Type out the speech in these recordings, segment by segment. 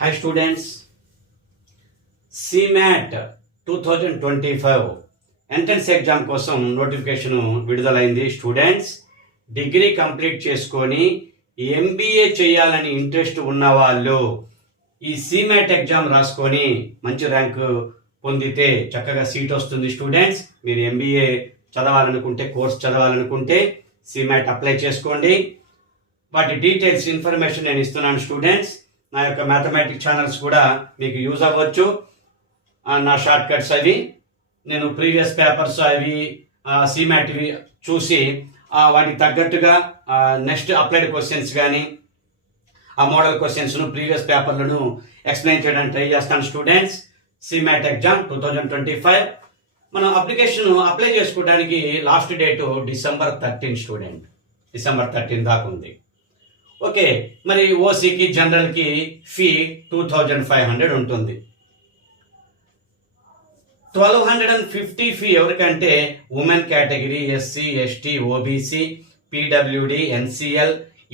Hi students, CMAT 2025 entrance exam కోసం notification విడుదలైంది. Students degree complete చేసుకొని ఎంబీఏ చేయాలని ఇంట్రెస్ట్ ఉన్న వాళ్ళు ఈ CMAT ఎగ్జామ్ రాసుకొని మంచి ర్యాంకు పొందితే చక్కగా సీట్ వస్తుంది. స్టూడెంట్స్ మీరు ఎంబీఏ చదవాలనుకుంటే, కోర్స్ చదవాలనుకుంటే CMAT అప్లై చేసుకోండి. వాటి డీటెయిల్స్ ఇన్ఫర్మేషన్ నేను ఇస్తున్నాను. స్టూడెంట్స్ నా యొక్క మ్యాథమెటిక్స్ ఛానల్స్ కూడా మీకు యూజ్ అవ్వచ్చు. నా షార్ట్ కట్స్ అవి నేను ప్రీవియస్ పేపర్స్ అవి CMATవి చూసి వాటికి తగ్గట్టుగా నెక్స్ట్ అప్లైడ్ క్వశ్చన్స్ కానీ ఆ మోడల్ క్వశ్చన్స్ను ప్రీవియస్ పేపర్లను ఎక్స్ప్లెయిన్ చేయడానికి ట్రై చేస్తాను. స్టూడెంట్స్ CMAT ఎగ్జామ్ 2025 మనం అప్లికేషన్ అప్లై చేసుకోవడానికి last date December 13 student. December 13 దాకా ఉంది. ఓకే, మరి ఓసీకి జనరల్కి ఫీ 2500 ఉంటుంది. 1250 ఫీ ఎవరికంటే women category, SC, ST, OBC, PWD, NCL,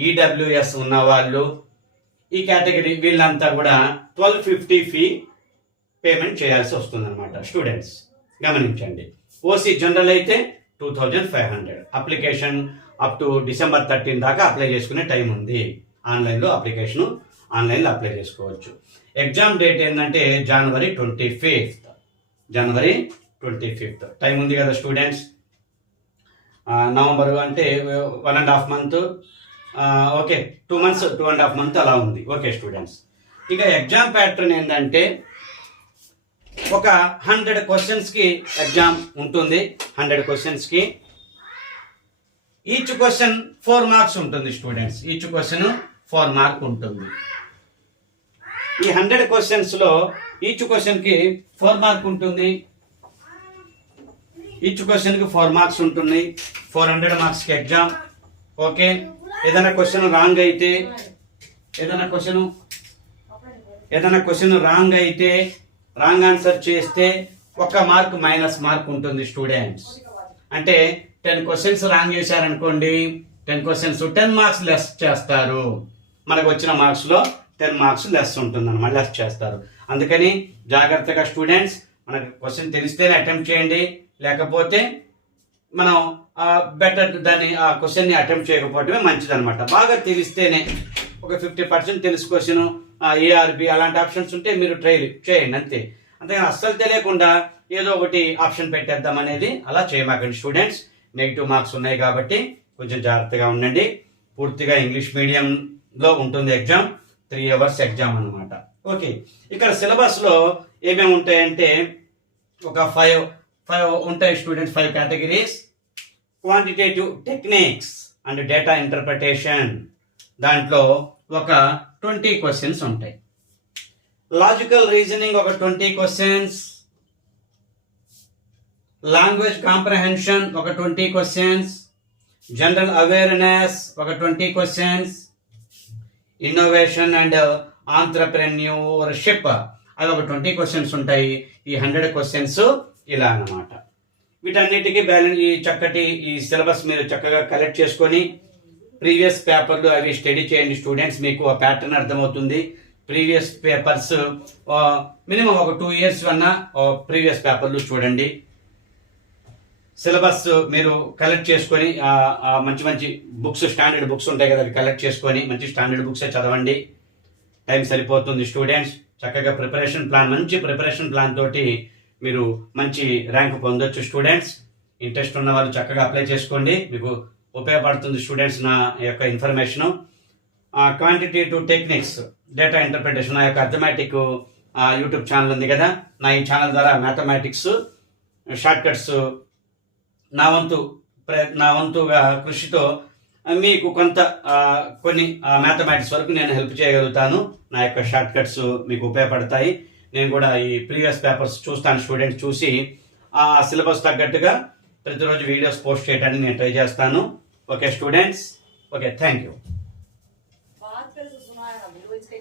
EWS ఉన్నవాళ్ళు, ఈ కేటగిరీ వీళ్ళంతా కూడా 1250 ఫీ పేమెంట్ చేయాల్సి వస్తుంది అనమాట. స్టూడెంట్స్ గమనించండి, ఓసీ జనరల్ అయితే 2500. అప్లికేషన్ అప్ టు December 13 దాకా అప్లై చేసుకునే టైం ఉంది. ఆన్లైన్లో అప్లికేషన్ ఆన్లైన్లో అప్లై చేసుకోవచ్చు. ఎగ్జామ్ డేట్ ఏంటంటే January 25th. January 25th time ఉంది కదా స్టూడెంట్స్. నవంబర్ అంటే 1.5 month, ఓకే 2 months 2.5 month అలా ఉంది. ఓకే స్టూడెంట్స్, ఇక ఎగ్జామ్ ప్యాటర్న్ ఏంటంటే ఒక 100 క్వశ్చన్స్కి ఎగ్జామ్ ఉంటుంది. 100 క్వశ్చన్స్కి ఈచ్ క్వశ్చన్ 4 మార్క్స్ ఉంటుంది. స్టూడెంట్స్ ఈచ్ క్వశ్చన్ 4 మార్క్ ఉంటుంది. ఈ 100 క్వశ్చన్స్లో ఈచ్ క్వశ్చన్కి 4 మార్క్ ఉంటుంది. ఈచ్ క్వశ్చన్కి 4 మార్క్స్ ఉంటుంది. 400 మార్క్స్కి ఎగ్జామ్. ఓకే, ఏదైనా క్వశ్చన్ రాంగ్ అయితే రాంగ్ ఆన్సర్ చేస్తే 1 మార్క్ మైనస్ మార్క్ ఉంటుంది. స్టూడెంట్స్ అంటే 10 క్వశ్చన్స్ రాంగ్ చేశారనుకోండి, 10 క్వశ్చన్స్ 10 మార్క్స్ లెస్ చేస్తారు. మనకు వచ్చిన మార్క్స్లో 10 మార్క్స్ లెస్ ఉంటుంది అనమాట, లెస్ చేస్తారు. అందుకని జాగ్రత్తగా స్టూడెంట్స్ మనకు క్వశ్చన్ తెలిస్తేనే అటెంప్ట్ చేయండి, లేకపోతే మనం బెటర్ దాన్ని ఆ క్వశ్చన్ని అటెంప్ట్ చేయకపోవటమే మంచిది అనమాట. బాగా తెలిస్తేనే ఒక 50% తెలుసు క్వశ్చన్, ARB అలాంటి ఆప్షన్స్ ఉంటే మీరు ట్రై చేయండి అంతే. అంతేగాని అస్సలు తెలియకుండా ఏదో ఒకటి ఆప్షన్ పెట్టేద్దాం అనేది అలా చేయమాకండి స్టూడెంట్స్. నెగిటివ్ మార్క్స్ ఉన్నాయి కాబట్టి కొంచెం జాగ్రత్తగా ఉండండి. పూర్తిగా ఇంగ్లీష్ మీడియంలో ఉంటుంది ఎగ్జామ్. 3 hours ఎగ్జామ్ అనమాట. ఓకే, ఇక్కడ సిలబస్లో ఏమేమి ఉంటాయంటే ఒక 5 ఉంటాయి students. 5 categories. Quantitative techniques and data interpretation, దాంట్లో ఒక 20 క్వశ్చన్స్ ఉంటాయి. లాజికల్ రీజనింగ్ ఒక 20 క్వశ్చన్స్. లాంగ్వేజ్ కాంప్రహెన్షన్ ఒక 20 క్వశ్చన్స్. జనరల్ అవేర్నెస్ ఒక 20 క్వశ్చన్స్. ఇన్నోవేషన్ అండ్ ఆంట్రప్రెన్యూర్షిప్ అవి ఒక 20 క్వశ్చన్స్ ఉంటాయి. ఈ 100 క్వశ్చన్స్ ఇలా అన్నమాట. వీటన్నిటికీ బ్యాలెన్స్ ఈ చక్కటి ఈ సిలబస్ మీరు చక్కగా కలెక్ట్ చేసుకొని ప్రీవియస్ పేపర్లు అవి స్టడీ చేయండి స్టూడెంట్స్. మీకు ఆ ప్యాటర్న్ అర్థమవుతుంది. ప్రీవియస్ పేపర్స్ మినిమం ఒక 2 years అన్న ప్రీవియస్ పేపర్లు చూడండి. సిలబస్ మీరు కలెక్ట్ చేసుకొని మంచి మంచి బుక్స్, స్టాండర్డ్ బుక్స్ ఉంటాయి కదా, అవి కలెక్ట్ చేసుకొని మంచి స్టాండర్డ్ బుక్సే చదవండి. టైం సరిపోతుంది స్టూడెంట్స్. చక్కగా మంచి ప్రిపరేషన్ ప్లాన్ తోటి మీరు మంచి ర్యాంక్ పొందొచ్చు స్టూడెంట్స్. ఇంట్రెస్ట్ ఉన్న వాళ్ళు చక్కగా అప్లై చేసుకోండి, మీకు ఉపయోగపడుతుంది స్టూడెంట్స్. నా యొక్క information quantitative techniques, data interpretation, నా యొక్క అథమెటిక్ యూట్యూబ్ ఛానల్ ఉంది కదా, నా ఈ ఛానల్ ద్వారా మ్యాథమెటిక్స్ షార్ట్ కట్స్ నా వంతుగా కృషితో మీకు కొన్ని మ్యాథమెటిక్స్ వరకు నేను హెల్ప్ చేయగలుగుతాను. నా యొక్క షార్ట్ కట్స్ మీకు ఉపయోగపడతాయి. నేను కూడా ఈ ప్రీవియస్ పేపర్స్ చూస్తాను స్టూడెంట్స్. చూసి ఆ సిలబస్ తగ్గట్టుగా ప్రతిరోజు వీడియోస్ పోస్ట్ చేయడానికి నేను ట్రై చేస్తాను. Okay students, okay, thank you.